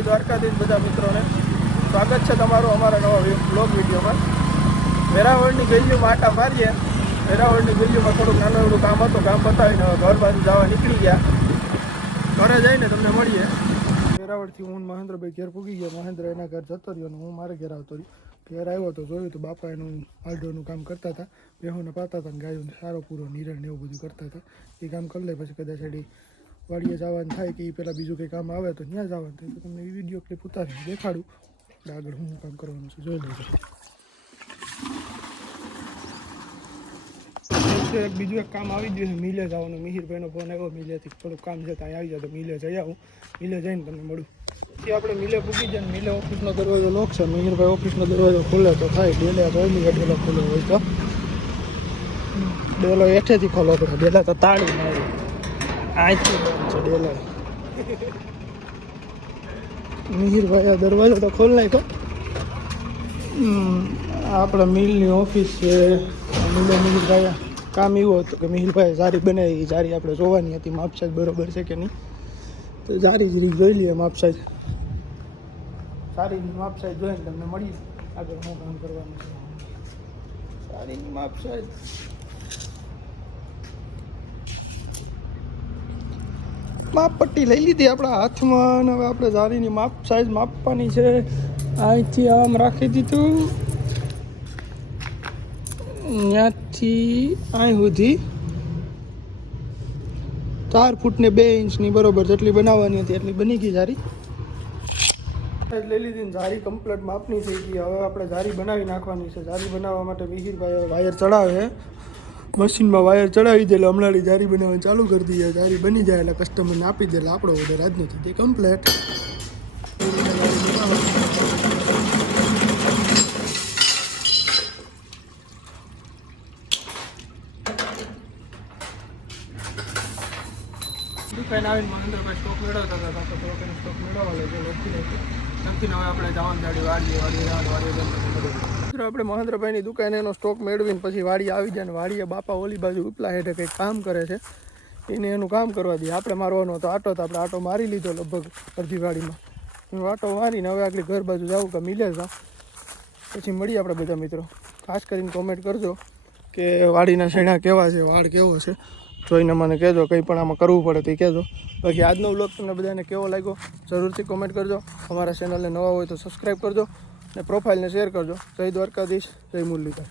જય દ્વારકાધીશ બધા મિત્રોને સ્વાગત છે તમારું અમારા નવા બ્લોગ વિડીયોમાં. વેરાવળની ગલીમાં આટા મારીએ. વેરાવળની ગલીમાં થોડુંક નાનું એવું કામ હતું, કામ પતાવીને ઘર બાજુ જવા નીકળી ગયા. ઘરે જઈને તમને મળીએ. વેરાવળથી હું મહેન્દ્રભાઈ ઘેર પૂગી ગયા. મહેન્દ્ર એના ઘર જતો રહ્યો અને હું મારે ઘેર આવતો રહ્યો. ઘેર આવ્યો તો જોયું તો બાપા એનું આલડોનું કામ કરતા હતા, બેહોને પાતા હતા, ગાયોને સારો પૂરો નિરણ એવું બધું કરતા હતા. એ કામ કરી લે પછી કદાચ એડી વાડીએ જવાનું થાય કે એ પહેલાં બીજું કંઈ કામ આવે તો ત્યાં જવાનું થાય તો તમને એ વિડીયો ક્લિપ ઉતારીને દેખાડું એટલે આગળ હું કામ કરવાનું છે જોઈ લેજો. બીજું એક કામ આવી ગયું છે, મિલે જવાનું. મિહિરભાઈનો ફોન આવ્યો, મિલેથી થોડુંક કામ છે ત્યાં આવી જાય તો મિલે જઈ આવું. મિલે જઈને તમને મળું. પછી આપણે મિલે પૂગી જાય ને મિલે ઓફિસનો દરવાજો લોક છે. મિહિરભાઈ ઓફિસનો દરવાજો ખોલે તો થાય, ડેલે પહેલી ડેલો ખોલો હોય તો ડેલો હેઠેથી ખોલો પડે, ડેલા તો તાળી મારી આથી બંધ છે ડેલો. મિહિરભાઈ આ દરવાજો તો ખોલ નાખ્યો. આપણા મિલની ઓફિસ છે. મિહિરભાઈ કામ એવું હતું કે મિહિરભાઈ જારી બનાવી, જારી આપણે જોવાની હતી માપસાઈઝ બરોબર છે કે નહીં, તો જારી જરી જોઈ લઈએ માપસાઈઝ. સારીની માપસાઈઝ જોઈને તમને મળીએ આગળ શું કામ કરવાનું છે. સારીની માપસાઈઝ માપ પટ્ટી લઈ લીધી આપણા હાથમાં અને હવે આપણે જારીની માપ સાઈઝ માપવાની છે. અહીંથી આમ રાખી દીધું, ત્યાંથી અહીં સુધી 4 ફૂટ ને 2 ઇંચની બરોબર જેટલી બનાવવાની હતી એટલી બની ગઈ જારી. લઈ લીધી ને જારી કમ્પ્લીટ માપની થઈ ગઈ. હવે આપણે જારી બનાવી નાખવાની છે. જારી બનાવવા માટે મિહિરભાઈ વાયર ચડાવે, મશીનમાં વાયર ચડાવી દે એટલે હમણાં જારી બનાવવાનું ચાલુ કરી દઈએ. જારી બની જાય એટલે કસ્ટમરને આપી દે એટલે આપણો ઓર્ડર આજનો થઈ જાય કમ્પ્લેટ. દુકાન આવીને મહેન્દ્રભાઈ સ્ટોક મેળવતા હતા તો થોડોક સ્ટોક મેળવવા લઈ ગયો લખી નાખ્યો. ત્યાંથી હવે આપણે જવાનું જાડી વાડીએ આપણે મહેન્દ્રભાઈની દુકાને એનો સ્ટોક મેળવીને પછી વાડીએ આવી જાય ને વાડીએ બાપા ઓલી બાજુ ઉપલા હેઠે કંઈક કામ કરે છે, એને એનું કામ કરવા દઈએ. આપણે મારવાનો હતો આટો, તો આપણે આટો મારી લીધો લગભગ અડધી વાડીમાં. હું આટો મારીને હવે આગળ ઘર બાજુ જાઉં કે મિલે જાઉં પછી મળીએ આપણે બધા મિત્રો. ખાસ કરીને કોમેન્ટ કરજો કે વાડીના શેણા કેવા છે, વાળ કેવો છે, જોઈને મને કહેજો. કંઈ પણ આમાં કરવું પડે તો કહેજો. બાકી આજનો વ્લોગ તમને બધાને કેવો લાગ્યો જરૂરથી કોમેન્ટ કરજો. અમારા ચેનલને નવા હોય તો સબસ્ક્રાઈબ કરજો અને પ્રોફાઇલને શેર કરજો. જય દ્વારકાધીશ, જય મુરલીધર.